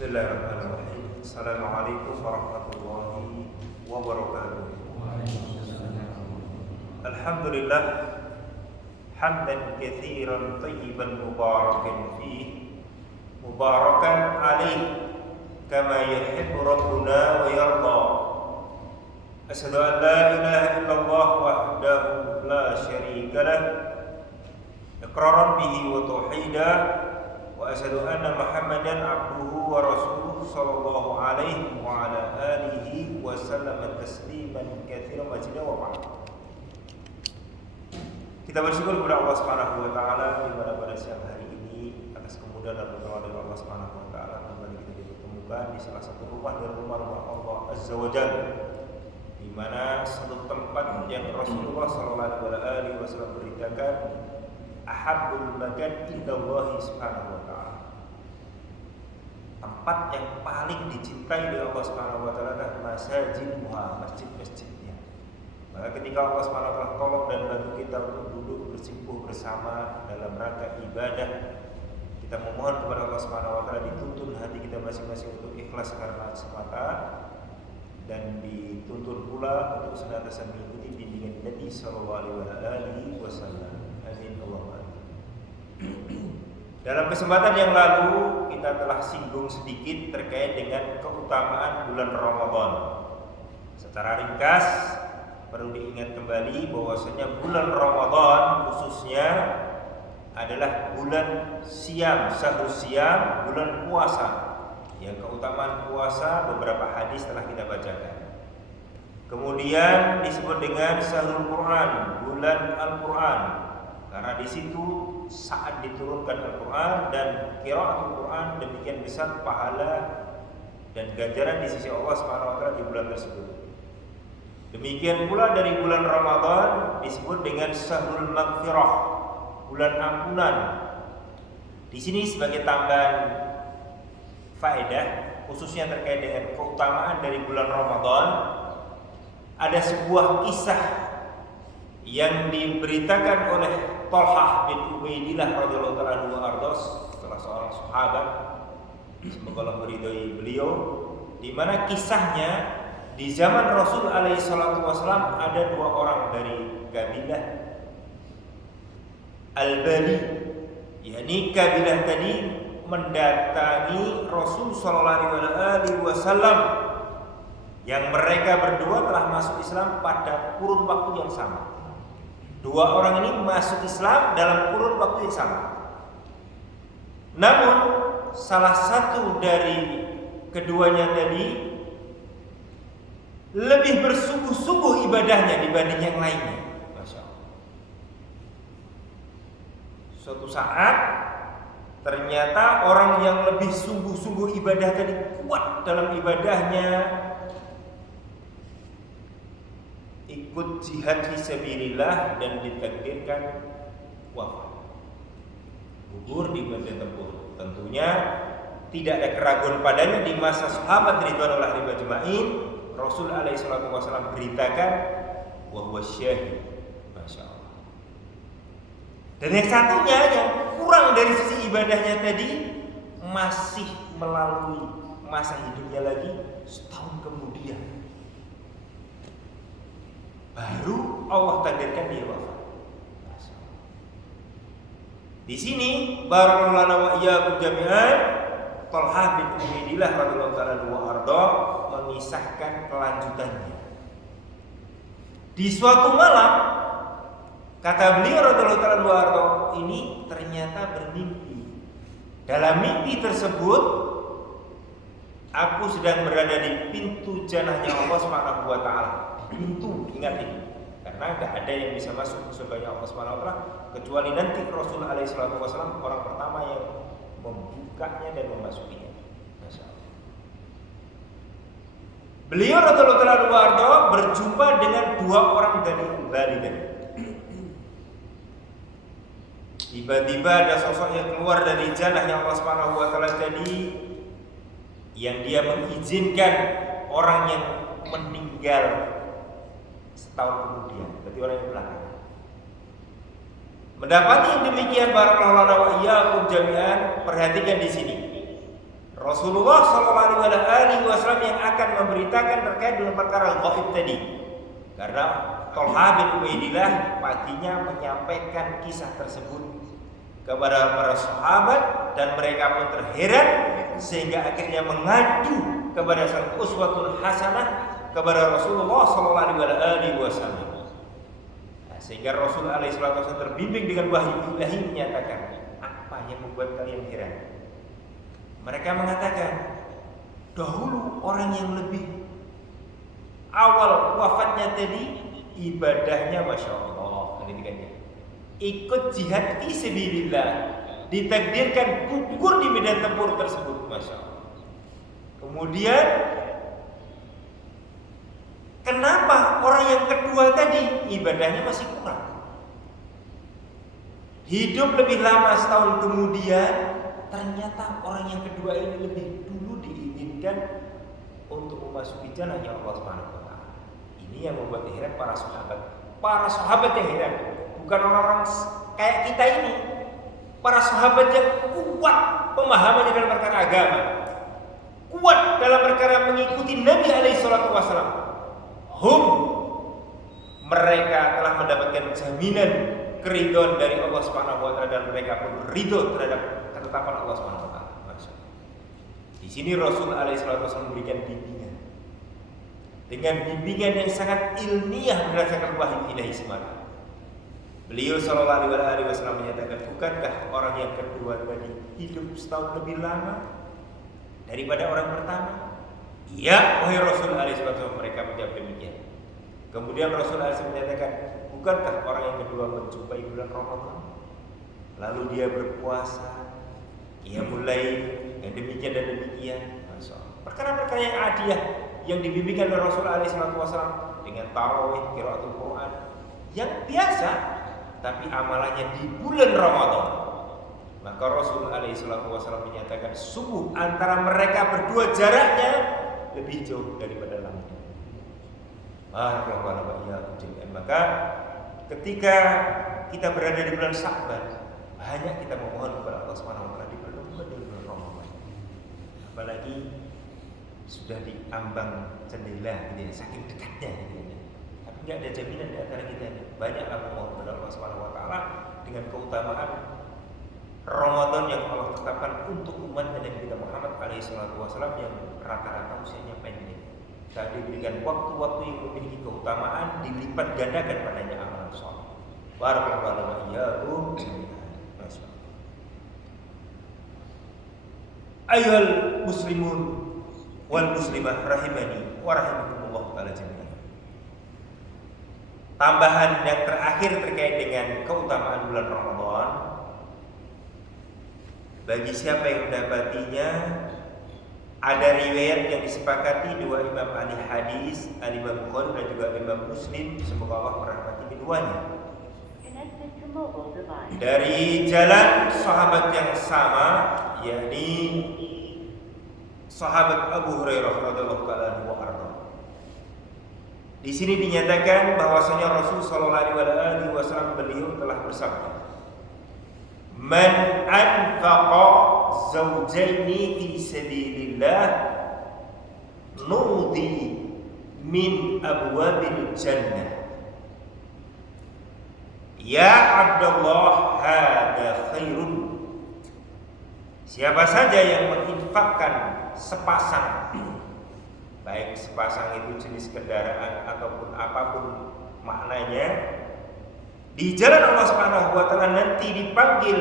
Bismillahirrahmanirrahim. Assalamualaikum warahmatullahi wabarakatuh. Alhamdulillah hamdan katsiran tayyiban mubarakan fih mubarakan alaih kama yuhibbu rabbuna wa yarda. Asyhadu an la ilaha illallah wahdahu la syarika lah iqraran bihi wa tauhida wa asyhadu anna Muhammadan abduhu wa rasuluhu sallallahu alaihi wa ala alihi wa sallama tasliman katsiran majidan wa ba'd. Kita bersyukur kepada Allah Subhanahu wa taala di mana pada siang hari ini atas kemudahan dan pertolongan dari Allah Subhanahu wa taala kembali kita dipertemukan di salah satu rumah dari rumah-rumah Allah Azza wa Jalla, di mana satu tempat yang Rasulullah sallallahu alaihi wasallam beritakan ahabbul makan indallahi subhanahu wa ta'ala. Tempat yang paling dicintai oleh Allah subhanahu wa ta'ala adalah masajiduha, masjid-masjidnya. Maka ketika Allah subhanahu wa ta'ala tolong dan bantu kita untuk duduk bersimpuh bersama dalam rangka ibadah, kita memohon kepada Allah subhanahu wa ta'ala dituntun hati kita masing-masing untuk ikhlas karena semata, dan dituntun pula untuk senantiasa mengikuti bimbingan Nabi sallallahu alaihi wasallam. Amin Allahumma. Dalam kesempatan yang lalu kita telah singgung sedikit terkait dengan keutamaan bulan Ramadan. Secara ringkas perlu diingat kembali bahwasanya bulan Ramadan khususnya adalah bulan siam, sahur siam, bulan puasa. Yang keutamaan puasa beberapa hadis telah kita bacakan. Kemudian disebut dengan syahrul Quran, bulan Al-Quran, karena di situ saat diturunkan Al-Quran dan qiraatul Quran demikian besar pahala dan ganjaran di sisi Allah Subhanahu wa taala di bulan tersebut. Demikian pula dari bulan Ramadan disebut dengan syahrul maghfirah, bulan ampunan. Di sini sebagai tambahan faedah khususnya terkait dengan keutamaan dari bulan Ramadan, ada sebuah kisah yang diberitakan oleh Thalhah bin Ubaidillah radhiyallahu ta'ala anhu ardos, salah seorang sahabat, semoga Allah meridhai beliau, di mana kisahnya di zaman Rasul alaihi salatu wasallam ada dua orang dari kabilah Al-Bali, yakni kabilah tadi mendatangi Rasul sallallahu alaihi wasallam yang mereka berdua telah masuk Islam pada kurun waktu yang sama. Dua orang ini masuk Islam dalam kurun waktu yang sama. Namun salah satu dari keduanya tadi lebih bersungguh-sungguh ibadahnya dibanding yang lainnya. Masya Allah. Suatu saat ternyata orang yang lebih sungguh-sungguh ibadah tadi kuat dalam ibadahnya, ikut jihad fisabilillah dan ditakdirkan wafat, gugur di medan tempur. Tentunya tidak ada keraguan padanya di masa sahabat ridwanullah alaihi ajmain. Rasul alaihi salatu wasallam beritakan wa huwa syahid. Masya Allah. Dan yang satunya yang kurang dari sisi ibadahnya tadi masih melalui masa hidupnya lagi setahun kemudian baru Allah takdirkan dia wafat. Di sini barakallahu wa iyyakum jami'an, Thalhah bin Ubaidillah radhiyallahu ta'ala anhu arda mengisahkan kelanjutannya. Di suatu malam, kata beliau radhiyallahu ta'ala anhu arda, ini ternyata bermimpi. Dalam mimpi tersebut aku sedang berada di pintu jannahnya Allah Subhanahu wa taala. Pintu, ingat ini, karena tidak ada yang bisa masuk ke surganya Allah Subhanahu wa taala kecuali nanti Rasul alaihi salatu wasallam orang pertama yang membukanya dan memasukinya. Masya Allah. Beliau radhiyallahu ta'ala berjumpa dengan dua orang dari Bali tadi. Tiba-tiba ada sosok yang keluar dari jannahnya Allah Subhanahu wa taala tadi, yang dia mengizinkan orang yang meninggal setahun kemudian, berarti orang yang belakang. Mendapati yang demikian barakallahu wa iyyakum jami'an, perhatikan di sini. Rasulullah SAW yang akan memberitakan terkait dengan perkara gaib tadi. Karena Thalha bin Ubaidillah paginya menyampaikan kisah tersebut kepada para sahabat dan mereka pun terheran sehingga akhirnya mengadu kepada sang uswatun hasanah kepada Rasulullah SAW. Sehingga Rasul SAW terbimbing dengan wahyu ilahi menyatakan, apa yang membuat kalian heran? Mereka mengatakan, dahulu orang yang lebih awal wafatnya tadi ibadahnya Masya Allah, ikut jihad fi sabilillah, ditakdirkan gugur di medan tempur tersebut, Masya Allah. Kemudian kenapa orang yang kedua tadi ibadahnya masih kurang? Hidup lebih lama setahun kemudian, ternyata orang yang kedua ini lebih dulu diizinkan untuk memasuki jalannya Allah Subhanahu wa taala. Ini yang membuat heran para sahabat. Para sahabat yang heran, bukan orang-orang kayak kita ini. Para sahabat yang kuat pemahamannya dalam perkara agama, kuat dalam perkara mengikuti Nabi alaihi salatu wasallam. Mereka telah mendapatkan jaminan keridhaan dari Allah Subhanahu wa taala dan mereka pun ridho terhadap ketetapan Allah Subhanahu wa taala. Di sini Rasul alaihi salatu wasallam memberikan bimbingan. Dengan bimbingan yang sangat ilmiah berdasarkan wahyu ilahi semata. Beliau sallallahu alaihi wasallam menyatakan, bukankah orang yang kedua tadi hidup setahun lebih lama daripada orang pertama? Iya, wahai Rasul alaihi salatu wasallam, mereka menjawab demikian. Kemudian Rasul alaihi wasallam menyatakan, bukankah orang yang kedua menjumpai bulan Ramadan lalu dia berpuasa, ia mulai yang demikian dan demikian, perkara-perkara yang adiah yang dibimbingkan oleh Rasul alaihi wasallam dengan tarawih, qiraatul Quran yang biasa, tapi amalannya di bulan Ramadan. Maka Rasul alaihi wasallam menyatakan, sungguh antara mereka berdua jaraknya lebih jauh daripada langit. Maka ketika kita berada di bulan Sya'ban, banyak kita memohon kepada Allah Subhanahu wa taala dipertemukan di bulan Ramadan. Apalagi sudah di ambang jendela gitu ya, saking dekatnya gitu ya. Tapi enggak ada jaminan di antara kita ini. Banyaklah memohon kepada Allah Subhanahu wa taala dengan keutamaan Ramadan yang Allah tetapkan untuk umat Nabi kita Muhammad alaihi salatu wasallam yang rata-rata usianya pendek. Saat diberikan waktu-waktu yang memiliki keutamaan, dilipat gandakan padanya amalan saleh. Barakallahu iyyakum. Ayyuhal muslimun wal muslimah rahimani wa rahimakumullah taala jami'an. Tambahan yang terakhir terkait dengan keutamaan bulan Ramadan, bagi siapa yang mendapatinya, ada riwayat yang disepakati dua imam ahli hadis, Al-Imam Bukhari dan juga Imam Muslim, semoga Allah merahmati keduanya, dari jalan sahabat yang sama, yakni sahabat Abu Hurairah radhiyallahu anhu wa arda. Di sini dinyatakan bahwasanya Rasul sallallahu alaihi wasallam beliau telah bersabda, "Man anfaqa zawjaini fi sabilillah nudi min abwabil jannah." Ya Abdullah, hada khairun. Siapa saja yang menginfakkan sepasang, baik sepasang itu jenis kendaraan ataupun apapun maknanya, di jalan Allah Subhanahu wa taala, nanti dipanggil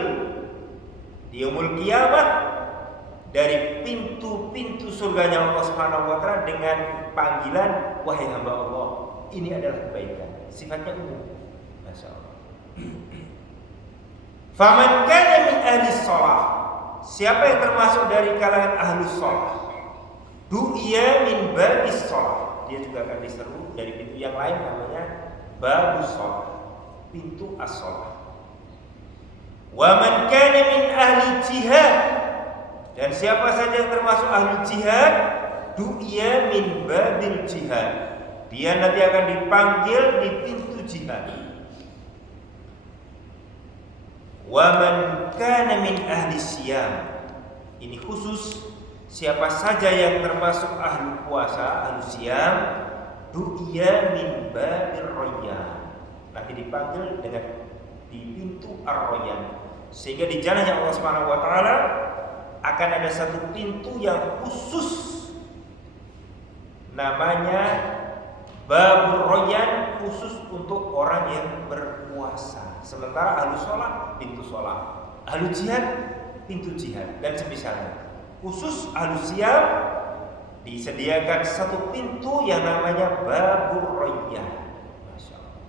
di yaumul qiyamah dari pintu-pintu surganya Allah Subhanahu wa taala dengan panggilan, wahai hamba Allah, ini adalah kebaikan, sifatnya umum. Masyaallah. Faman kana min ahli shalah, siapa yang termasuk dari kalangan ahli shalah, du'iya min babis shalah, dia juga akan diseru dari pintu yang lain namanya babus shalah, pintu as-shalah. Wa man kana min ahli jihad, dan siapa saja yang termasuk ahli jihad, du'iya min babil jihad, dia nanti akan dipanggil di pintu jihad. Wa man kana min ahli siyam, ini khusus siapa saja yang termasuk ahlu puasa, ahlu siam, du'iya min babir rayyan, nanti dipanggil dengan di pintu ar-rayyan. Sehingga di jalannya Allah Subhanahu wa taala akan ada satu pintu yang khusus, namanya babur rayyan, khusus untuk orang yang berpuasa. Sementara ahlu sholat pintu sholat, ahlu jihad pintu jihad, dan semisalnya. Khusus ahlu siam disediakan satu pintu yang namanya babur rayyan. Masya Allah.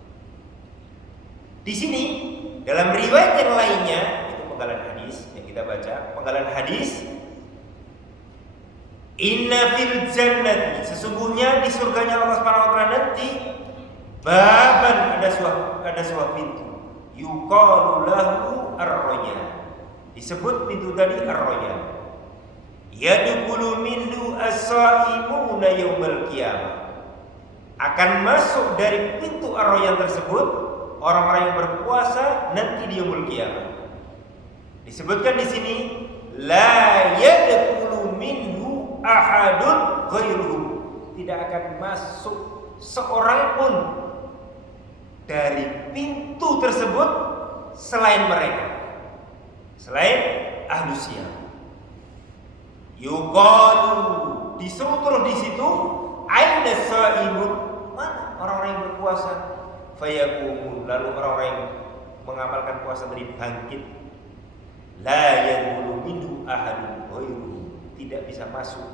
Di sini dalam riwayat yang lainnya, itu penggalan hadis yang kita baca, penggalan hadis, inna fil jannati, sesungguhnya di surganya Allah Subhanahu wa taala nanti, baban, ada sebuah pintu, yuqalu lahu ar-rayyan, disebut pintu tadi ar-rayyan. Yadkhulu minhu as-shaimuna yaumal qiyamah, akan masuk dari pintu ar-rayyan tersebut orang-orang yang berpuasa nanti di yaumul qiyamah. Disebutkan di sini la yadkhulu minhu ahadun ghairuhu, tidak akan masuk seorang pun dari pintu tersebut selain mereka, selain ahlu siam. Yuqalu, disuruh terus di situ, aina shaimun, mana orang-orang yang berpuasa? Fayaqumun, lalu orang-orang yang mengamalkan puasa tadi bangkit. La yadkhulu minhu ahadun ghairuhu, tidak bisa masuk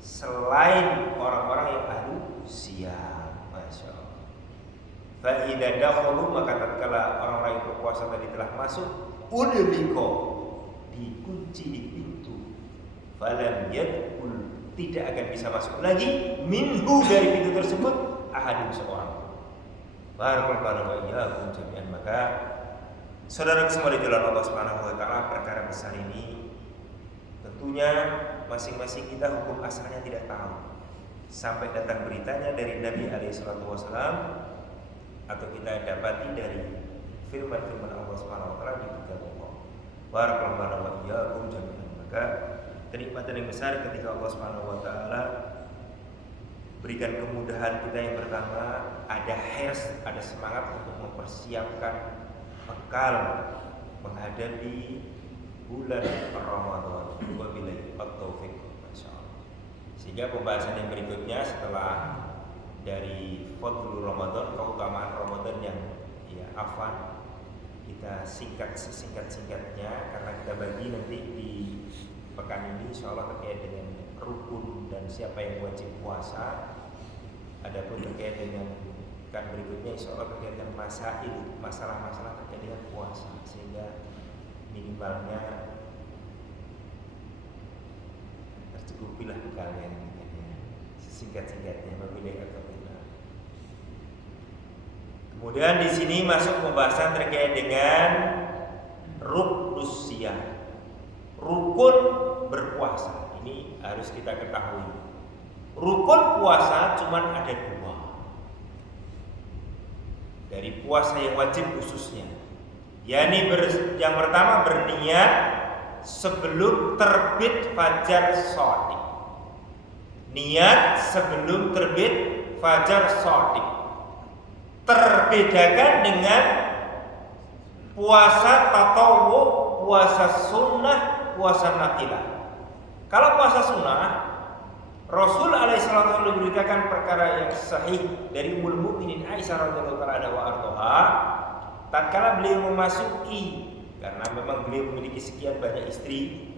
selain orang-orang yang ahlu siam. Masya Allah. Fa idza dakhalu, maka tatkala orang-orang yang berpuasa tadi telah masuk, udliko, dikunci di pintu. Falam yadkhul, tidak akan bisa masuk lagi minhu, dari pintu tersebut, ahadun, seorang. Barakallahu wa iyyakum jami'an. Maka saudara semua di jalan Allah Subhanahu wa taala, perkara besar ini tentunya masing-masing kita hukum asalnya tidak tahu sampai datang beritanya dari Nabi alaihi salatu wasallam, atau kita dapati dari firman-firman Allah Subhanahu wa taala di kitab Allah. Barakallahu wa iyyakum jami'an. Maka kenikmatan yang besar ketika Allah Subhanahu wa taala berikan kemudahan kita. Yang pertama, ada hirs, ada semangat untuk mempersiapkan bekal menghadapi bulan Ramadan. Wabillahi taufiq. Masyaallah. Sehingga pembahasan yang berikutnya setelah dari fadlul Ramadan, keutamaan Ramadan yang afwan, kita singkat sesingkat-singkatnya karena kita bagi nanti di pekan ini insyaallah terkait dengan rukun dan siapa yang wajib puasa. Adapun terkait dengan pekan berikutnya insyaallah terkait dengan masalah-masalah terkait dengan puasa, sehingga minimalnya tercukupilah kalian sesingkat-singkatnya. Wabillahi taufiq. Kemudian di sini masuk pembahasan terkait dengan ruknus siyam, rukun berpuasa. Ini harus kita ketahui. Rukun puasa cuma ada dua. Dari puasa yang wajib khususnya, yakni yang pertama berniat sebelum terbit fajar shadiq. Niat sebelum terbit fajar shadiq. Terbedakan dengan puasa tatawwu, puasa sunnah, puasa nafilah. Kalau puasa sunnah, Rasul alaihissalam memberitakan perkara yang sahih dari Ummul Mukminin Aisyah radhiyallahu taala wa ardhaha, tatkala beliau memasuki, karena memang beliau memiliki sekian banyak istri,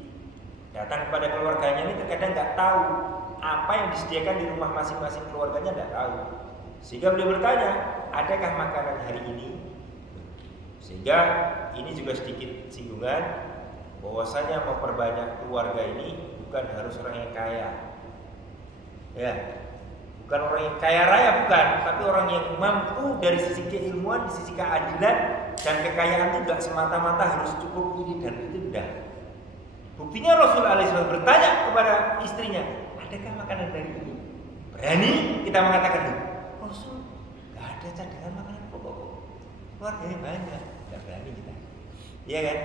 datang kepada keluarganya ini terkadang nggak tahu apa yang disediakan di rumah masing-masing keluarganya, nggak tahu. Sehingga beliau bertanya, adakah makanan hari ini? Sehingga ini juga sedikit singgungan bahwasanya memperbanyak keluarga ini bukan harus orang yang kaya. Ya, bukan orang yang kaya raya, bukan, tapi orang yang mampu dari sisi keilmuan, di sisi keadilan dan kekayaan, juga semata-mata harus cukup ini dan itu enggak. Buktinya Rasul alaihissalam bertanya kepada istrinya, adakah makanan hari ini? Berani kita mengatakan, Rasul, enggak ada cadangan makanan pokok, keluarganya banyak, enggak berani kita. Iya kan?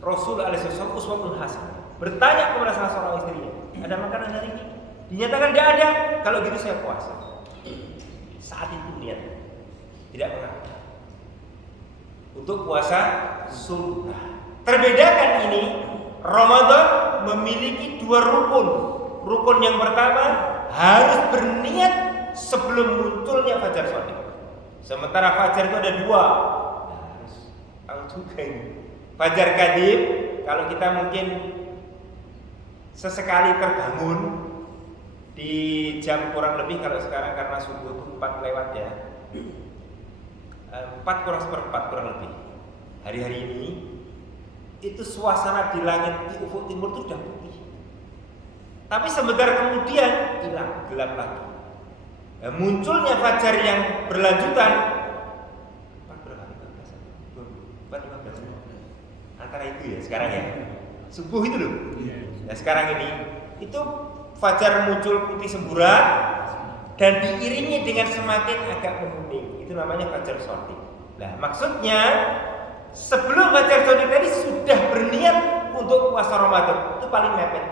Rasul alaihissalam uswatun hasanah. bertanya kepada salah seorang istrinya, ada makanan hari ini? Dinyatakan tidak ada. Kalau gitu saya puasa. Saat itu niat, tidak mengapa. Untuk puasa sunnah. Terbedakan ini, Ramadan memiliki 2 rukun. Rukun yang pertama harus berniat sebelum munculnya fajar shadiq. Sementara fajar itu ada 2. Nah, harus tahu juga ini. Fajar kadhib, kalau kita mungkin sesekali terbangun di jam kurang lebih, kalau sekarang karena subuh itu 4 lewat ya, 4 kurang seperempat kurang lebih. Hari-hari ini itu suasana di langit di ufuk timur itu sudah putih, tapi sebentar kemudian hilang, gelap lagi. Nah, munculnya fajar yang berlanjutan 4 antara itu ya sekarang ya, subuh itu loh. Nah sekarang ini itu fajar muncul putih semburat dan diiringi dengan semakin agak menguning. Itu namanya fajar shadiq. Nah maksudnya sebelum fajar shadiq tadi sudah berniat untuk puasa Ramadan, itu paling mepet.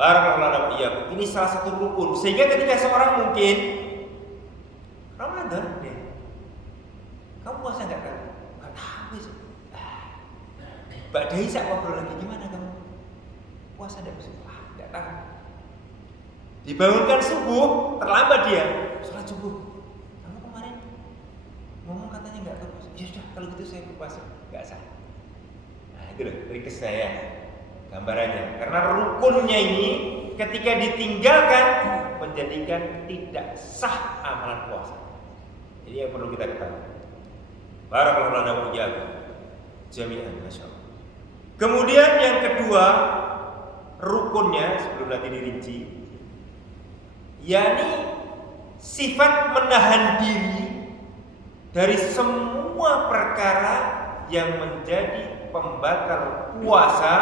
Barakallahu iyyakum. Ini salah satu rukun. Sehingga ketika seorang mungkin Ramadan deh, kamu puasa nggak kan? Nggak tahu sih. Mbak Daisa ngobrol lagi, gimana kamu? Puasa enggak besok? Enggak tahu. Dibangunkan subuh, terlambat dia. Sholat subuh. Kamu kemarin ngomong katanya enggak tahu. Ya sudah, kalau gitu saya berpuasa. Enggak sah. Nah, itu loh, trikes saya. Gambarannya. Karena rukunnya ini ketika ditinggalkan menjadikan tidak sah amalan puasa. Ini yang perlu kita ketahui. Barakallahu iyyakum jami'an, masyaallah. Kemudian yang kedua rukunnya sebelum nanti dirinci, yakni sifat menahan diri dari semua perkara yang menjadi pembatal puasa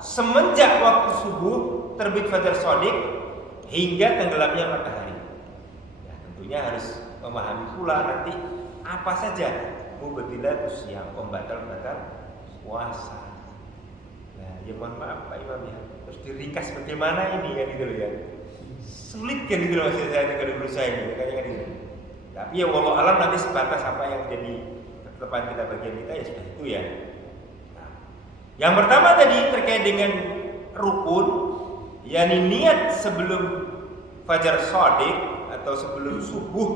semenjak waktu subuh terbit fajar shadiq hingga tenggelamnya matahari. Nah, tentunya harus memahami pula nanti apa saja mubtilatus yang pembatal-pembatal puasa. Nah, ya mohon maaf Pak Imam ya, terus diringkas bagaimana ini kan gitu loh ya. Sulit kan gitu loh maksud saya kalau berusaha ini kayaknya kan gitu. Tapi ya wallahu alam nanti sebatas apa yang jadi ketetapan kita bagian kita ya sudah itu ya. Nah, yang pertama tadi terkait dengan rukun, yakni niat sebelum fajar shadiq atau sebelum subuh.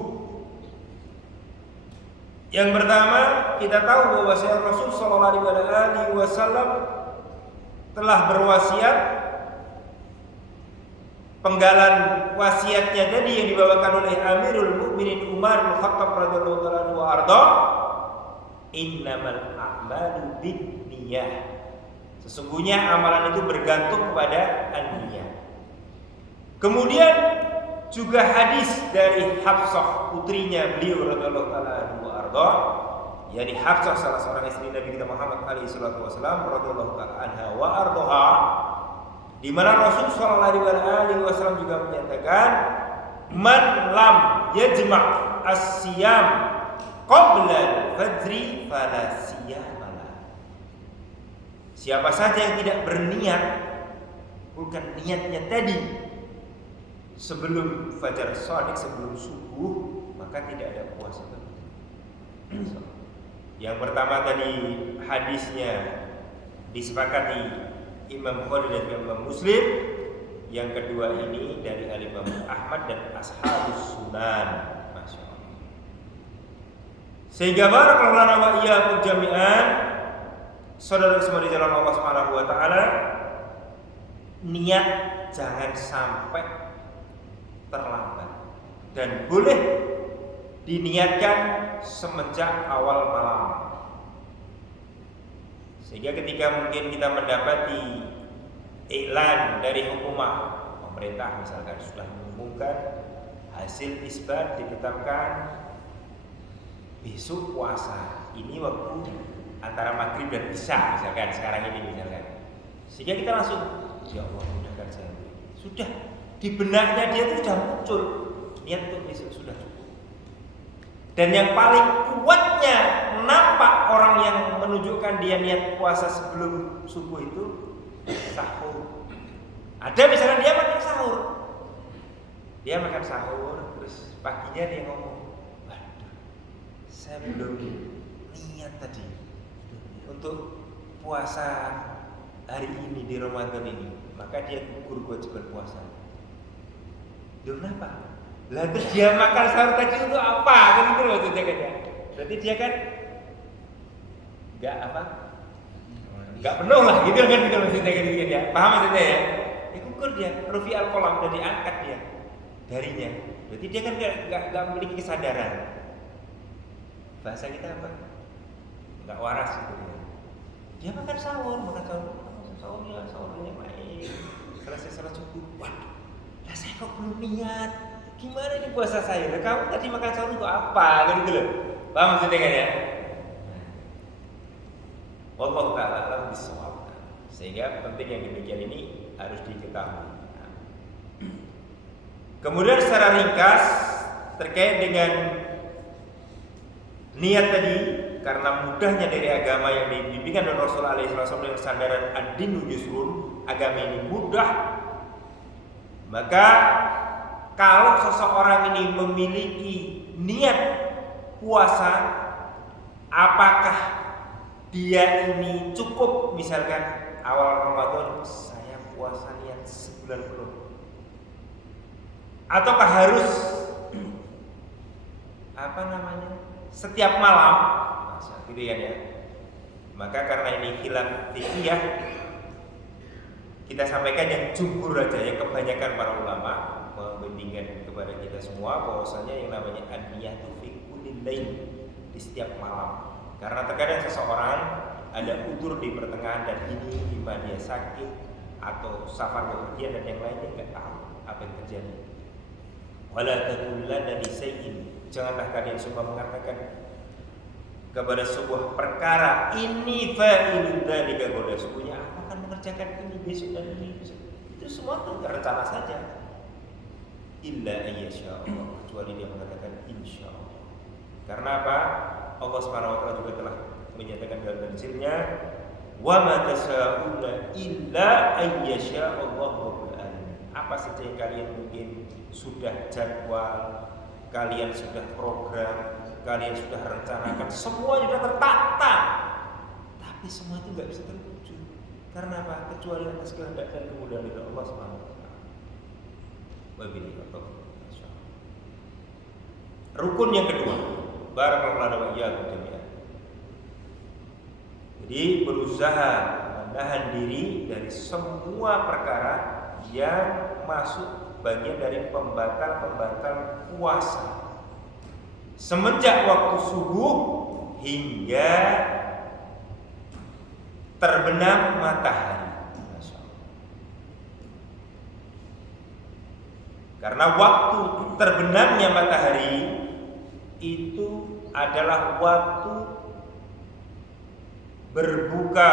Yang pertama kita tahu bahwa Rasul sallallahu alaihi wasallam telah berwasiat, penggalan wasiatnya tadi yang dibawakan oleh Amirul Mukminin Umar bin Khattab radhiyallahu anhu wa arda, innamal a'malu binniyah. Sesungguhnya amalan itu bergantung kepada an-niyah. Kemudian juga hadis dari Hafsah putrinya beliau radhiyallahu anhu wa arda, yakni Hafsah salah seorang istri Nabi kita Muhammad alaihi salatu wasallam radhiyallahu anha wa ardaha, di mana Rasul sallallahu alaihi wasallam juga menyatakan man lam yajma' as-siyam qabla al-fajri fala siyamala. Siapa saja yang tidak berniat, bukan niatnya tadi sebelum fajar shadiq, sebelum subuh, maka tidak ada puasa. Yang pertama tadi hadisnya disepakati Imam Bukhari dan Imam Muslim. Yang kedua ini dari Imam Ahmad dan Ashabus Sunan. Masya Allah. Sehingga barakallahu wa iyyakum jami'an, saudara semua di jalan Allah Subhanahu wa taala, niat jangan sampai terlambat dan boleh diniatkan semenjak awal malam. Sehingga ketika mungkin kita mendapati iklan dari hukumah pemerintah misalkan sudah mengumumkan hasil isbat ditetapkan besok puasa, ini waktu antara maghrib dan isya misalkan sekarang ini misalkan, sehingga kita langsung ya Allah mudahkan saya, sudah di benaknya dia itu sudah muncul niat untuk besok sudah cukup. Dan yang paling kuatnya nampak orang yang menunjukkan dia niat puasa sebelum subuh itu sahur. Ada misalnya dia makan sahur. Dia makan sahur terus paginya dia ngomong, "Waduh, saya belum niat tadi untuk puasa hari ini di Ramadan ini." Maka dia gugur kewajiban puasa. Kenapa? Lah terus dia makan sahur tadi untuk apa? Kan itu loh maksudnya kan ya. Berarti dia kan enggak penuh lah gitu kan gitu maksudnya kan ya. Paham maksudnya ya? Gugur dia, rufi al-qalam udah diangkat dia darinya. Berarti dia kan enggak memiliki kesadaran. Bahasa kita apa? Enggak waras gitu ya. Dia makan sahurnya baik. Selesai salat subuh. Waduh, lah saya kok belum niat. Gimana ini puasa saya? Nah, kamu tadi makan sahur untuk apa? Kan gitu loh. Paham maksudnya kan ya? Wallahu ta'ala alam bissawab. Sehingga penting yang demikian ini harus diketahui. Kemudian secara ringkas terkait dengan niat tadi, karena mudahnya dari agama yang dibimbingkan oleh Rasulullah SAW dengan sandaran ad-dinu yusrun, agama ini mudah, maka kalau seseorang ini memiliki niat puasa, apakah dia ini cukup misalkan awal Ramadan saya puasa niat sebulan penuh, ataukah harus setiap malam, gitu kan ya? Maka karena ini khilaf fiqhiyah, kita sampaikan yang jumhur aja, yang kebanyakan para ulama membimbingkan kepada kita semua bahwasanya yang namanya an-niyatu fi kullil lail, di setiap malam. Karena terkadang seseorang ada udzur di pertengahan dan ini lima dia sakit atau safar bepergian dan yang lainnya enggak tahu apa yang terjadi. Wala taqulanna li shay'in, janganlah kalian semua mengatakan kepada sebuah perkara ini fa'ilun dzalika goda, sesungguhnya aku akan mengerjakan ini besok dan ini besok. Itu semua itu rencana saja. Illa ayyasha Allah, kecuali dia mengatakan insyaallah. Karena apa? Allah Subhanahu wa taala juga telah menyatakan dalam tafsirnya, wa ma tasyauna illa ayyasha Allah rabbul alamin. Apa saja yang kalian mungkin sudah jadwal, kalian sudah program, kalian sudah rencanakan, semua sudah tertata, tapi semua itu nggak bisa terwujud. Karena apa? Kecuali atas kehendak dan kemudahan dari Allah Subhanahu wa taala. Wabillahi taufiq. Rukun yang kedua, barakallahu wa iyyakum jami'an. Jadi berusaha menahan diri dari semua perkara yang masuk bagian dari pembatal-pembatal puasa. Semenjak waktu subuh hingga terbenam matahari. Karena waktu terbenamnya matahari itu adalah waktu berbuka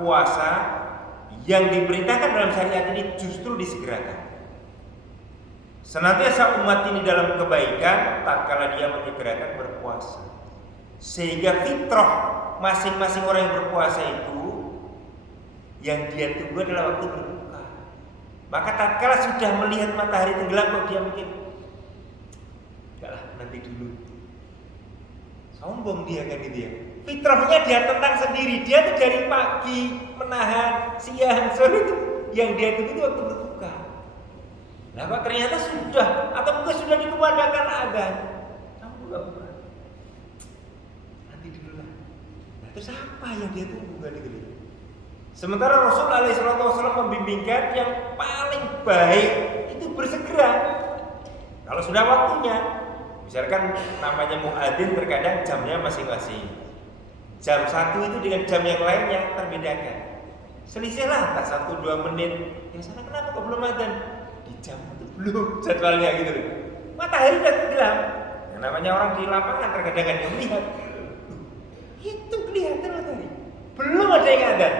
puasa yang diperintahkan dalam syariat ini justru disegerakan. Senantiasa umat ini dalam kebaikan tatkala dia menyegerakan berpuasa. Sehingga fitrah masing-masing orang yang berpuasa itu yang dia tunggu adalah waktu berbuka. Maka tatkala sudah melihat matahari tenggelam kok dia mikir, enggaklah nanti dulu. Sombong dia kan gitu ya. Fitrahnya dia tentang sendiri. Dia tuh dari pagi menahan, siang, sore itu yang dia tunggu itu waktu berbuka. Nah kok ternyata sudah, atau mungkin sudah dikumandangkan adzan, kamu enggak buka. Nanti dulu lah. Nah terus apa yang dia tunggu kan gitu. Sementara Rasulullah SAW membimbingkan yang paling baik itu bersegera. Kalau sudah waktunya, misalkan namanya muadzin terkadang jamnya masing-masing. Jam 1 itu dengan jam yang lainnya terbedakan. Selisih lah, tak 1-2 menit. Yang sana kenapa kok belum adzan? Di jam itu belum jadwalnya gitu loh. Matahari udah tenggelam. Yang namanya orang di lapangan terkadang kan yang melihat. Itu kelihatan matahari. Belum ada yang adzan.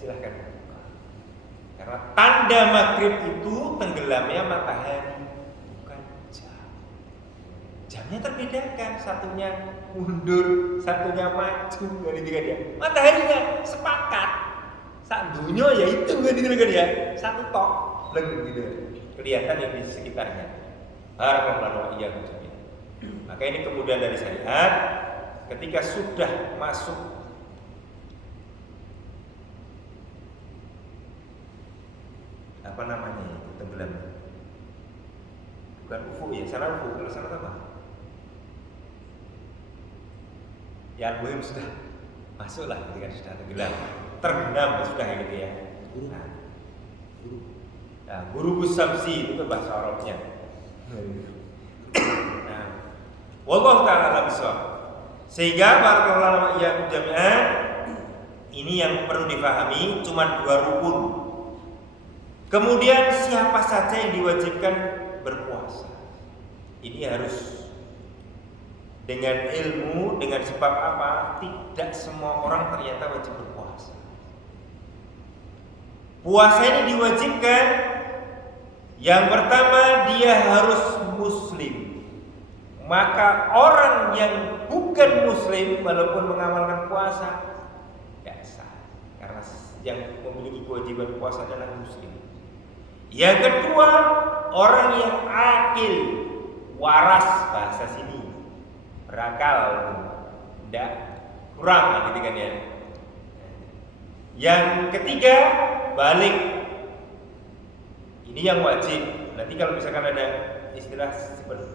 Silahkan. Karena tanda maghrib itu tenggelamnya matahari, bukan jam. Jam hanya terbedakan, satunya mundur, satunya maju, kan itu kan ya. Mataharinya sepakat, sak dunia ya itu kan itu kan ya, satu tok, leng gitu, kelihatan yang di sekitarnya. Barakallahu iyyakum. Maka ini kemudian dari syariat, ketika sudah masuk apa namanya itu tenggelam, bukan UFO ya, sana UFO, kalau sana apa? Ya almuhim sudah masuklah ketika sudah tenggelam, terbenam sudah gitu ya. Nah, guru samsi itu bahasa Arabnya. Nah, wallahu ta'ala alam bissawab. Sehingga barakallahu iyyakum jami'an, ini yang perlu dipahami, cuma 2 rukun. Kemudian siapa saja yang diwajibkan berpuasa? Ini harus dengan ilmu, dengan sebab apa? Tidak semua orang ternyata wajib berpuasa. Puasa ini diwajibkan, yang pertama dia harus muslim. Maka orang yang bukan muslim walaupun mengamalkan puasa tidak sah, karena yang memiliki kewajiban puasa adalah muslim. Yang kedua, orang yang akil, waras bahasa sini, berakal, tidak kurang gitu kan ya. Yang ketiga, balik. Ini yang wajib. Nanti kalau misalkan ada istilah seperti,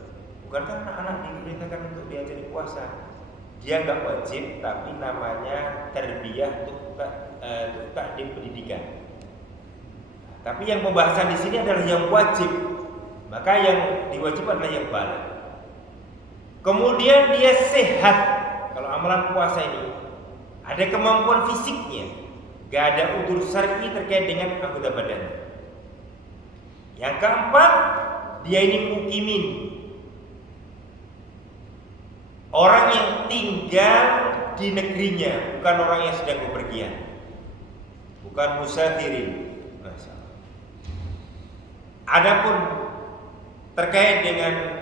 bukankah anak-anak diperintahkan untuk diajari puasa? Dia nggak wajib, tapi namanya terbiyah untuk takdim pendidikan. Tapi yang pembahasan di sini adalah yang wajib. Maka yang diwajibkan adalah yang balik. Kemudian dia sehat. Kalau amalan puasa ini ada kemampuan fisiknya, gak ada udzur syar'i terkait dengan anggota badan. Yang keempat, dia ini mukimin, orang yang tinggal di negerinya, bukan orang yang sedang bepergian, bukan musafirin. Adapun terkait dengan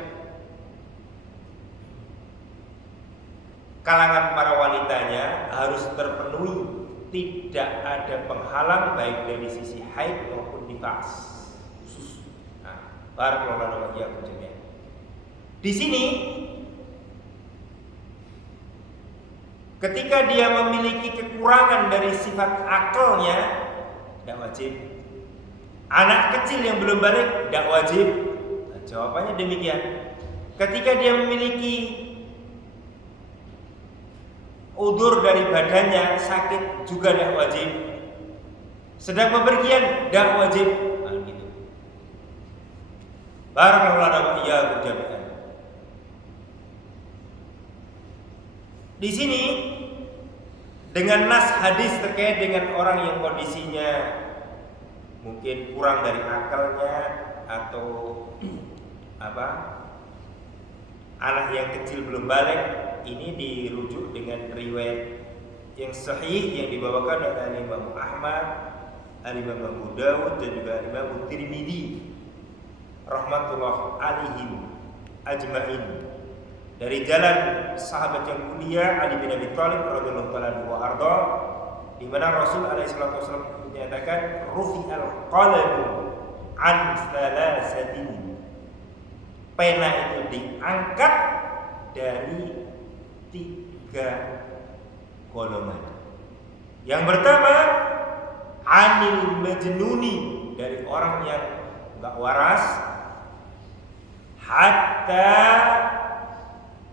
kalangan para wanitanya harus terpenuhi, tidak ada penghalang baik dari sisi haid maupun nifas. Barakallahu iyyakum jami'an. Di sini ketika dia memiliki kekurangan dari sifat akalnya, tidak wajib. Anak kecil yang belum balik tidak wajib. Nah, jawabannya demikian. Ketika dia memiliki udzur dari badannya, sakit juga tidak wajib. Sedang bepergian tidak wajib. Nah, gitu. Barakallahu iyyakum jami'an. Di sini dengan nas hadis terkait dengan orang yang kondisinya mungkin kurang dari akalnya atau anak yang kecil belum balik, ini dirujuk dengan riwayat yang sahih yang dibawakan oleh Imam Ahmad, Imam Abu Dawud dan juga Imam Tirmidzi rahmatullah alaihim ajmain, dari jalan sahabat yang mulia Ali bin Abi Thalib radhiyallahu taala anhu wa arda, di mana Rasul alaihi salatu wasallam menyatakan rufi'al qalamu an salasatin, pena itu diangkat dari 3 golongan. Yang pertama, anil majnuni, dari orang yang enggak waras, hatta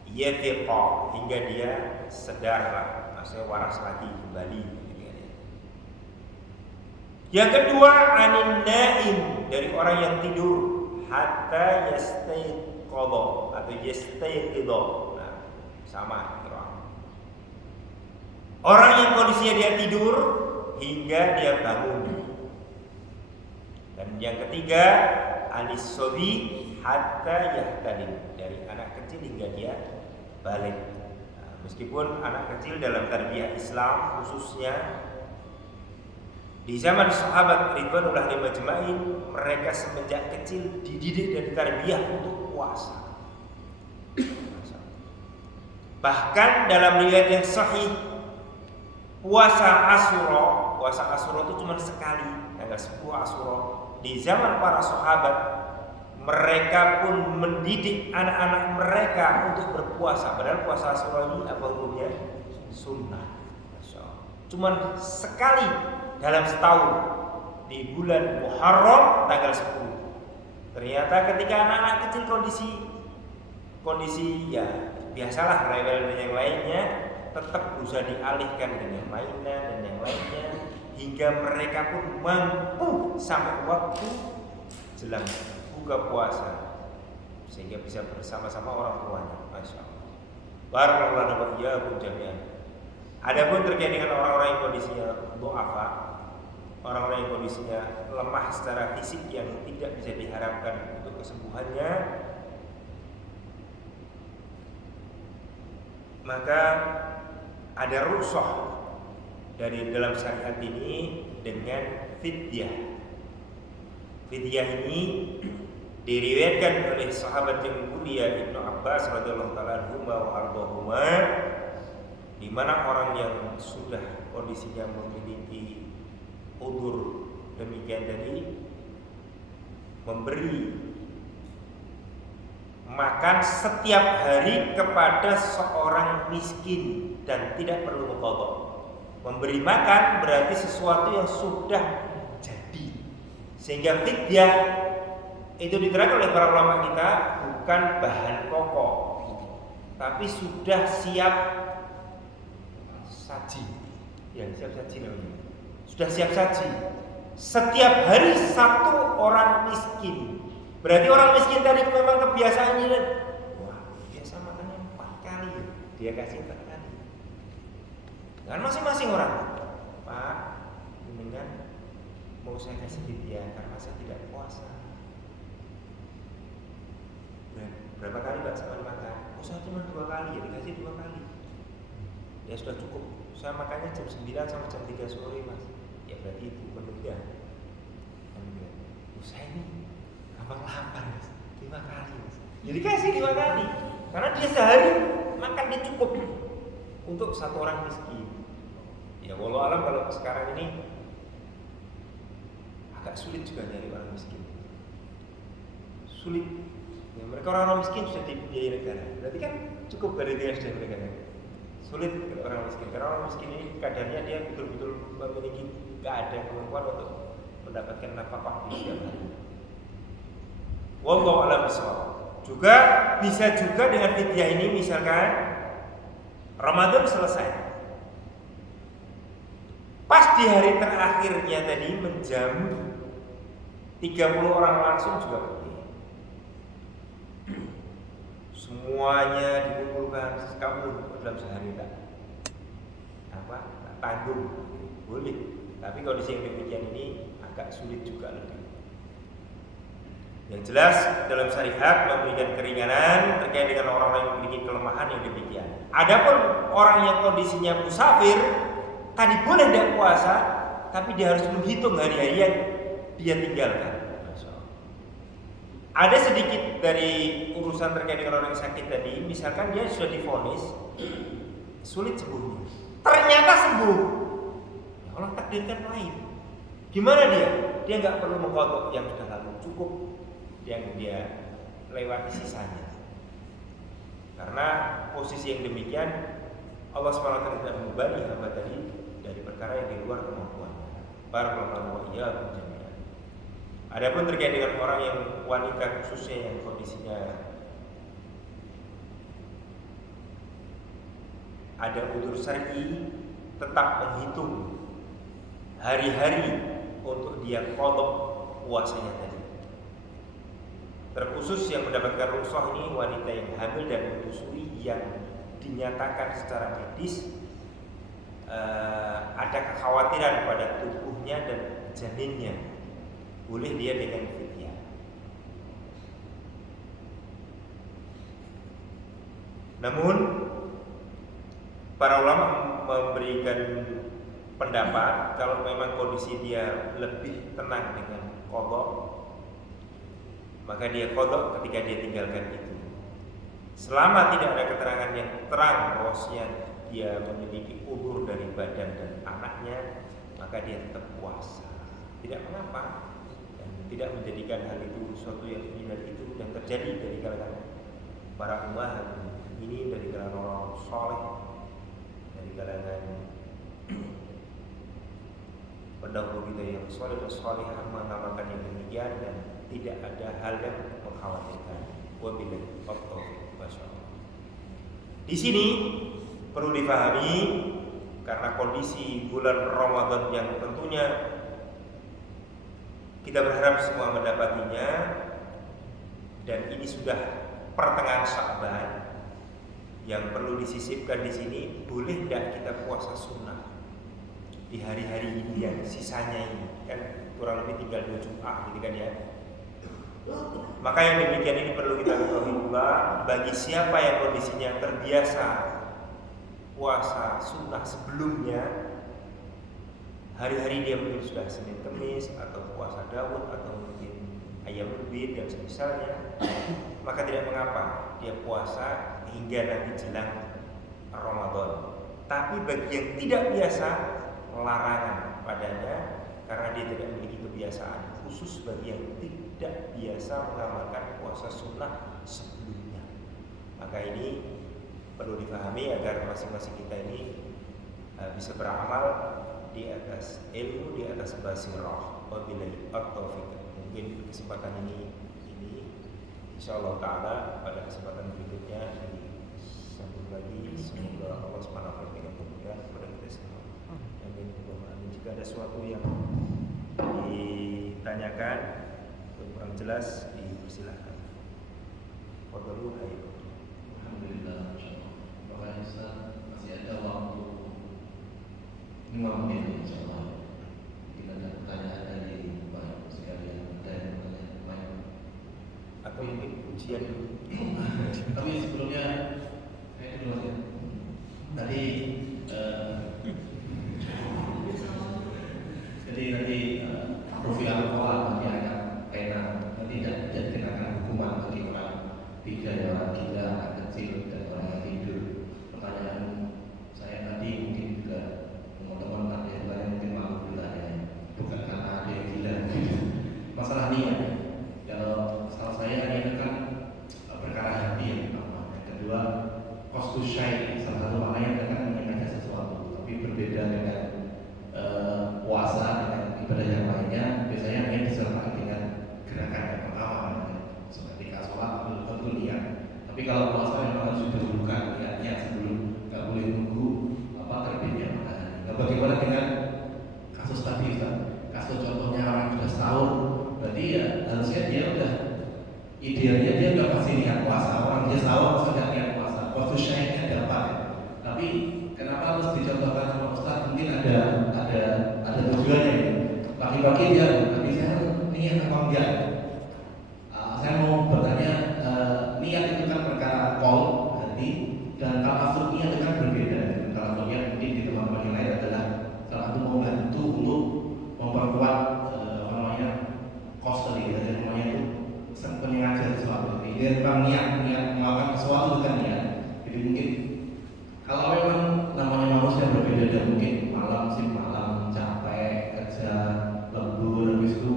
yafiqa, hingga dia sadar, maksudnya waras lagi kembali. Yang kedua, anin naim, dari orang yang tidur, hatta yastayqadha atau yastayqidha. Nah, sama orang yang kondisinya dia tidur hingga dia bangun. Dan yang ketiga, anis sobi hatta yahtalim, dari anak kecil hingga dia balik. Nah, meskipun anak kecil dalam tarbiyah Islam khususnya di zaman sahabat ridwanullah ajmain, mereka semenjak kecil dididik dan tarbiyah untuk puasa. Bahkan dalam riwayat yang sahih, puasa Asyura itu cuma sekali, tanggal 10 Asyura. Di zaman para sahabat, mereka pun mendidik anak-anak mereka untuk berpuasa. Padahal puasa Asyura ini apa hukumnya? Sunnah. Cuman sekali dalam setahun, di bulan Muharram tanggal 10. Ternyata ketika anak-anak kecil kondisi ya biasalah rewel dan yang lainnya, tetap berusaha dialihkan dengan mainan dan yang lainnya, hingga mereka pun mampu sampai waktu jelang buka puasa sehingga bisa bersama-sama orang tuanya. Masya Allah. Barakallahu iyyakum jami'an. Adapun terkait dengan orang-orang yang kondisinya du'afa, orang-orang yang kondisinya lemah secara fisik yang tidak bisa diharapkan untuk kesembuhannya, maka ada rukhsah dari dalam syariat ini dengan fidyah. Fidyah ini diriwayatkan oleh sahabat yang mulia Ibnu Abbas radhiyallahu taala anhu wa ardhahuma, di mana orang yang sudah kondisinya memiliki udzur demikian tadi, memberi makan setiap hari kepada seorang miskin dan tidak perlu mengqadha. Memberi makan berarti sesuatu yang sudah jadi, sehingga fidyah itu diterangkan oleh para ulama kita bukan bahan pokok, tapi sudah siap saji. Ya, siap saji namanya. Sudah siap saji. Setiap hari satu orang miskin. Berarti orang miskin tadi memang kebiasaannya, wah, biasa makannya 4 kali, dia kasih 4 kali. Kan masing-masing orang, Pak, mendingan mau saya kasih fidyah karena saya tidak puasa. Berapa kali Pak sama makan? Oh, saya cuma 2 kali, ya dikasih 2 kali. Ya sudah cukup. Saya makannya jam 9 sampai jam 3 sore, Mas. Ya berarti itu penunjang. Saya ini gampang lapar, Mas. 5 kali, Mas. Jadi kasih 5 kali. Karena dia sehari makan dia cukup untuk satu orang miskin. Ya wallahu alam kalau sekarang ini agak sulit juga nyari orang miskin. Sulit. Ya, mereka orang-orang miskin sudah dibiayai negara. Berarti kan cukup dari dia sudah negara. Sulit orang miskin. Karena orang miskin ini kadarnya dia betul-betul memiliki keadaan kemampuan untuk mendapatkan nafkah di setiap hari. Wallahu a'lam bishawab. Juga bisa juga dengan fidyah ini, misalkan Ramadan selesai, pas di hari terakhirnya tadi menjamu 30 orang langsung juga boleh. Semuanya dikumpulkan, kamu dalam sehari tak tanggung, boleh. Tapi kondisi yang demikian ini agak sulit juga lebih. Yang jelas dalam syariat memberikan keringanan terkait dengan orang-orang yang memiliki kelemahan yang demikian. Adapun orang yang kondisinya musafir, tadi boleh tidak puasa, tapi dia harus menghitung hari-hari yang dia tinggalkan. Ada sedikit dari urusan terkait dengan orang yang sakit tadi, misalkan dia sudah divonis sulit sembuhnya, ternyata sembuh. Ya Allah takdirkan lain. Gimana dia? Dia nggak perlu mengqadha yang sudah lalu, cukup yang dia lewati sisanya. Karena posisi yang demikian Allah SWT tidak membebani hamba tadi dari perkara yang di luar kemampuannya. Barakallahu iyyakum jami'an. Adapun terkait dengan orang yang wanita khususnya yang kondisinya ada udzur syar'i, tetap menghitung hari-hari untuk dia qadha puasanya tadi. Terkhusus yang mendapatkan rukhsah ini wanita yang hamil dan menyusui yang dinyatakan secara medis ada kekhawatiran pada tubuhnya dan janinnya, boleh dia dengan fidyah. Namun para ulama memberikan pendapat kalau memang kondisi dia lebih tenang dengan qadha, maka dia qadha ketika dia tinggalkan itu. selama tidak ada keterangan yang terang bahwasanya dia memiliki uzur dari badan dan anaknya, maka dia tetap puasa, tidak mengapa, dan tidak menjadikan hal itu suatu yang ini dan itu, dan terjadi dari kalangan para ummahat ini, dari kalangan orang soleh, dari kalangan pendahulu kita yang soleh dan solehah mengamalkan yang demikian, dan tidak ada hal yang mengkhawatirkan. Wabillahi taufiq. Di sini perlu dipahami, karena kondisi bulan Ramadan yang tentunya kita berharap semua mendapatinya, dan ini sudah pertengahan Sya'ban, yang perlu disisipkan di sini, boleh tidak kita puasa sunnah di hari-hari ini yang sisanya ini, kan kurang lebih tinggal 2 Jumat gitu kan ya. Maka yang demikian ini perlu kita ketahui pula, bagi siapa yang kondisinya terbiasa puasa sunnah sebelumnya, hari-hari dia mungkin sudah Senin Kemis atau puasa Daud atau mungkin Ayyamul Bid dan semisalnya, maka tidak mengapa dia puasa hingga nanti jelang Ramadan. Tapi bagi yang tidak biasa, larangan padanya, karena dia tidak memiliki kebiasaan. Khusus bagi yang tidak biasa mengamalkan puasa sunnah sebelumnya, maka ini perlu dipahami agar masing-masing kita ini bisa beramal di atas ilmu, di atas basirah. Wabillahi taufiq. Mungkin kesempatan ini insyaallah taala pada kesempatan berikutnya disambung lagi. Semoga Allah Subhanahu wa taala memudahkan kepada kita semua. Amin. Jika ada sesuatu yang ditanyakan kurang jelas, dipersilahkan. Fadlu hayy. Alhamdulillah. Bapak Ustaz, masih ada waktu 5 menit insyaallah. Jika ada pertanyaan dari Bapak sekalian, ada yang bertanya atau mungkin ujian dulu. Tapi sebelumnya saya dulu ya. Tadi Rufi al-Qawal nanti akan pena, nanti tidak dikenakan hukuman bagi orang tiga, orang gila, anak kecil, dan orang yang tidur. Pertanyaan saya tadi mungkin juga teman-teman ada yang lain mungkin malu bilang ya, bukan karena ada yang gila. Masalah niat, kalau salah saya niat kan perkara hati yang pertama. Yang kedua, kostus syai, salah satu maknanya kan menyengaja sesuatu, tapi berbeda dengan puasa dengan ibadah yang lainnya. Biasanya ini disertai dengan gerakan yang pertama, seperti sholat betul-betul niat. Tapi kalau puasa memang harus didahulukan niatnya sebelum, nggak boleh nunggu terbitnya matahari. Nah, bagaimana dengan kasus tadi Ustaz? Kasus contohnya orang sudah sahur, berarti ya harusnya dia udah, idealnya dia udah pasti niat puasa. Orang dia sahur sudah niat puasa, waktu syahidnya dapat. Tapi kenapa harus dicontohkan sama Ustaz? Mungkin ada tujuannya. Pagi-pagi dia, tapi saya niat apa enggak? Saya mau bertanya, niat itu kan perkara kol hati, dan talafut niat itu kan berbeda. Talafut niat mungkin di teman-teman yang lain adalah salah satu membantu untuk memperkuat kos tadi, dan namanya itu penyengaja sesuatu. Ini memang niat melakukan sesuatu itu kan niat. Jadi mungkin kalau memang namanya manusia berbeda, dan mungkin malam capek kerja lembur, habis itu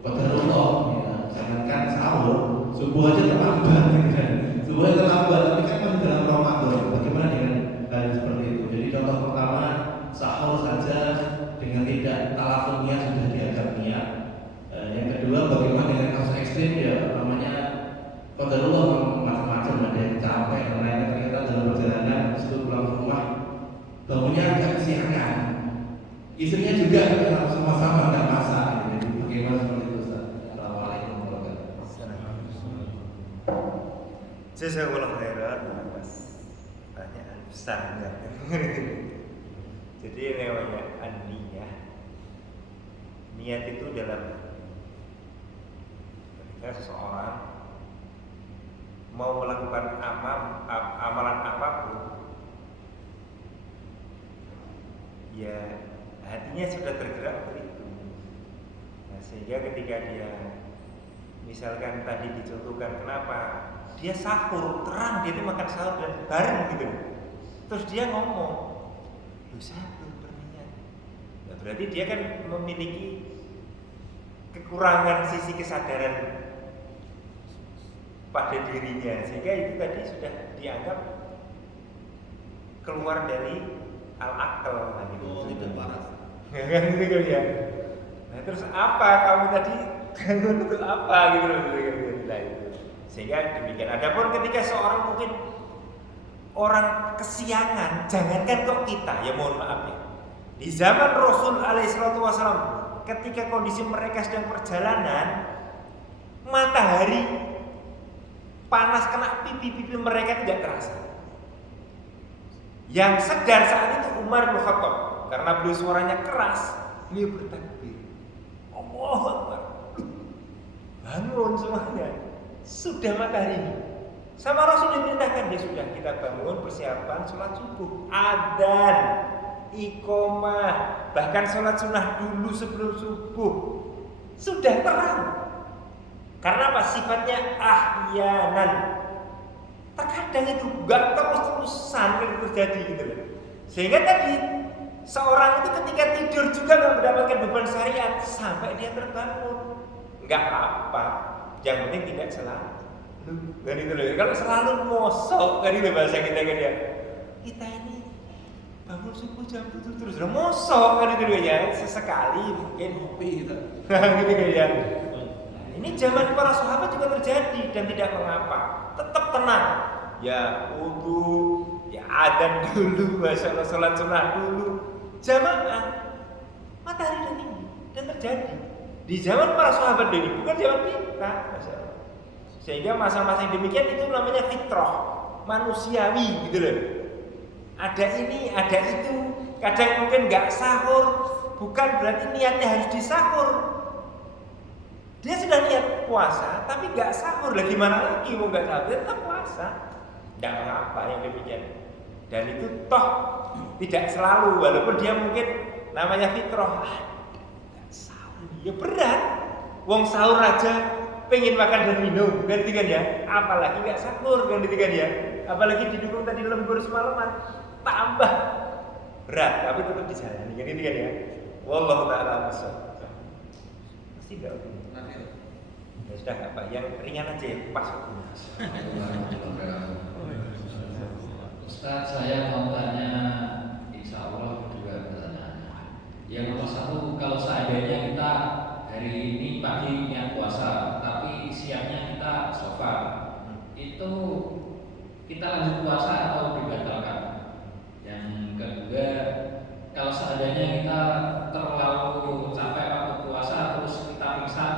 qadarullah ya, jangankan sahur, subuh aja terlambat kan. Subuh aja terlambat, tapi kan masih dalam Ramadan. Bagaimana dengan hal seperti itu? Jadi contoh pertama, sahur saja dengan tidak talafutnya sudah dianggap niat. Yang kedua, bagaimana dengan kasus ekstrim ya, namanya qadarullah macam-macam, ada yang capek dan lainnya, ternyata dalam perjalanan itu pulang ke rumah bangunnya agak kesiangan. Istrinya juga sama-sama nggak masak. Jadi bagaimana seperti itu Ustaz? Assalamualaikum warahmatullahi wabarakatuh. Jazakallahu khairan atas pertanyaan besarnya. Jadi namanya an-niyah. Niat itu dalam ketika seseorang mau melakukan amalan apapun, ya hatinya sudah tergerak untuk itu. Nah, sehingga ketika dia misalkan tadi dicontohkan, kenapa dia sahur, terang dia itu makan sahur dan bareng gitu. Terus dia ngomong, "Loh, saya belum berniat." Nah, berarti dia kan memiliki kekurangan sisi kesadaran pada dirinya, sehingga itu tadi sudah dianggap keluar dari al-akal. Nah, gitu. Oh, tidak waras. Kan gitu ya. Nah, terus apa kamu tadi gangguan untuk apa gitu loh. Nah, itu. Sehingga demikian. Adapun ketika seorang mungkin orang kesiangan, jangankan kok kita, ya mohon maaf ya. Di zaman Rasul alaihissalatu wassalam, ketika kondisi mereka sedang perjalanan, matahari panas kena pipi-pipi mereka tidak terasa. Yang sedar saat itu Umar bin Khattab, karena beliau suaranya keras, beliau bertakbir, Allahu Akbar. Bangun semuanya. Sudah matahari. Sama Rasul diperintahkan, dia sudah kita bangun persiapan sholat subuh, adzan, iqomah, bahkan sholat sunnah dulu sebelum subuh. Sudah terang. Karena apa? Sifatnya ahyanan. Terkadang itu gak terus-terusan terjadi gitu loh. Sehingga tadi seorang itu ketika tidur juga gak mendapatkan beban syariat sampai dia terbangun. Gak apa-apa, yang penting tidak selalu. Kan itu loh. Kalau selalu mosok, kan itu bahasa kita kan ya. Kita ini bangun subuh jam 7 terus mosok kan itu loh ya. Sesekali mungkin Kopi gitu. gitu kan ya. Ini zaman para sahabat juga terjadi dan tidak mengapa. Tetap tenang. Ya wudu, ya adzan dulu, masalah sholat sunnah dulu, jamaah. Matahari dan tinggi dan terjadi di zaman para sahabat ini, bukan zaman kita. Sehingga masa-masa yang demikian itu namanya fitrah, manusiawi gitu loh. Ada ini, ada itu. Kadang mungkin nggak sahur, bukan berarti niatnya harus disahur. Dia sudah niat puasa, tapi nggak sahur lah, gimana lagi mau nggak sahur? Tetap puasa, nggak mengapa yang demikian. Dan itu toh tidak selalu, walaupun dia mungkin namanya fitrah. Nggak sahur, ya berat. Wong sahur aja pengen makan dan minum, ganti kan ya? Apalagi nggak sahur, ganti kan ya? Apalagi didukung tadi lembur semalaman, tambah berat, tapi tetap dijalani, ganti kan ya? Wallahu ta'ala bishawab. Pasti nggak begini. Ya sudah nggak apa, yang ringan aja ya pas. Ustaz, saya mau tanya, insya Allah juga pertanyaan. Yang nomor satu, kalau seandainya kita hari ini pagi niat puasa, tapi siangnya kita shofar, itu kita lanjut puasa atau dibatalkan? Yang kedua, kalau seandainya kita terlalu capek waktu puasa terus kita pingsan,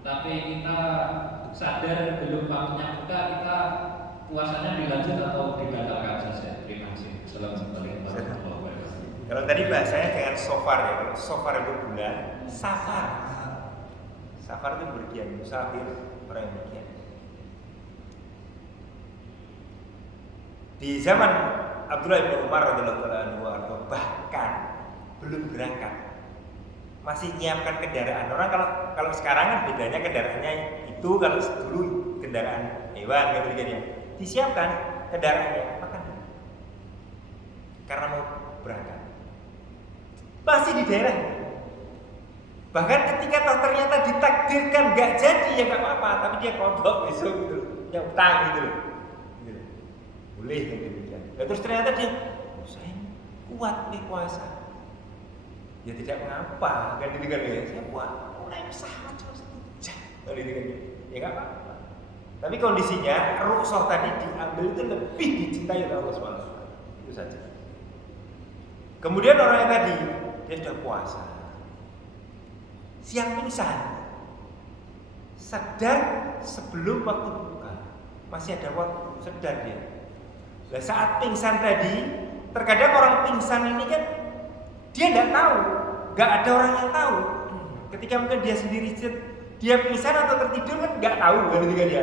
tapi kita sadar belum waktunya buka, kita puasanya dilanjut atau dibatalkan saja? Terima kasih. Assalamualaikum warahmatullahi wabarakatuh. Kalau tadi bahasanya dengan sofar ya, kalau sofar itu bulan, safar. Safar itu berpergian, musafir, orang yang berpergian. Di zaman Abdullah bin Umar radhiyallahu anhu bahkan belum berangkat, masih nyiapkan kendaraan. Orang kalau sekarang kan bedanya kendaraannya itu, kalau dulu kendaraan hewan kan begini, disiapkan kendaraannya, makan dulu. Karena mau berangkat. Masih di daerah. Bahkan ketika ternyata ditakdirkan gak jadi ya gak apa-apa, tapi dia kodok besok gitu, ya utang gitu loh. Boleh yang demikian. Ya, terus ternyata dia, saya kuat nih puasa. Ya tidak mengapa, kan gitu kan ya. Saya kuat, naik pesawat cuma 1 jam. Kan gitu kan. Ya gak apa-apa. Tapi kondisinya rukhsah tadi diambil itu lebih dicintai oleh Allah SWT. Itu saja. Kemudian orang yang tadi dia sudah puasa, siang pingsan, sadar sebelum waktu buka, masih ada waktu, sadar dia. Nah, saat pingsan tadi, terkadang orang pingsan ini kan dia nggak tahu, nggak ada orang yang tahu. Ketika mungkin dia sendiri dia pingsan atau tertidur kan nggak tahu kan ketika dia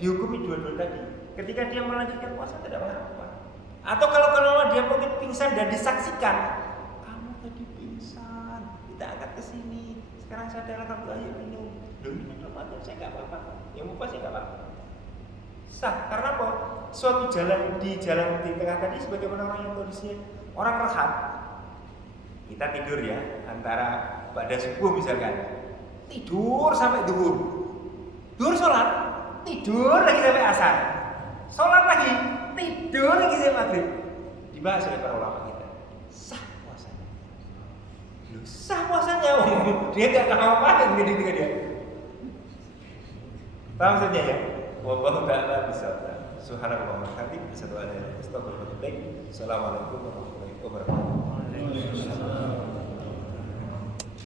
dihukumi dua-dua tadi. Ketika dia melanjutkan puasa tidak mengapa. Atau kalau dia mungkin pingsan dan disaksikan, kamu tadi pingsan, kita angkat ke sini, sekarang sadar kamu ayo minum. Loh, minum saya nggak apa-apa, yang mau pasti nggak apa-apa. Sah. Karena apa? Suatu jalan di tengah tadi sebagaimana orang yang kondisinya orang rehat. Kita tidur ya, antara pada subuh misalkan. Tidur sampai duhur. Duhur sholat, tidur lagi sampai asar. Sholat lagi, tidur lagi sampai maghrib. Dibahas oleh para ulama kita. Sah puasanya. Loh, sah puasanya. Dia gak apa-apa dengan dia. Paham saja ya? Wallahu ta'ala bisawab. Subhanallah wa bihamdihi, asyhadu an la ilaha illa anta, astaghfiruka wa atubu ilaik. Assalamualaikum warahmatullahi wabarakatuh.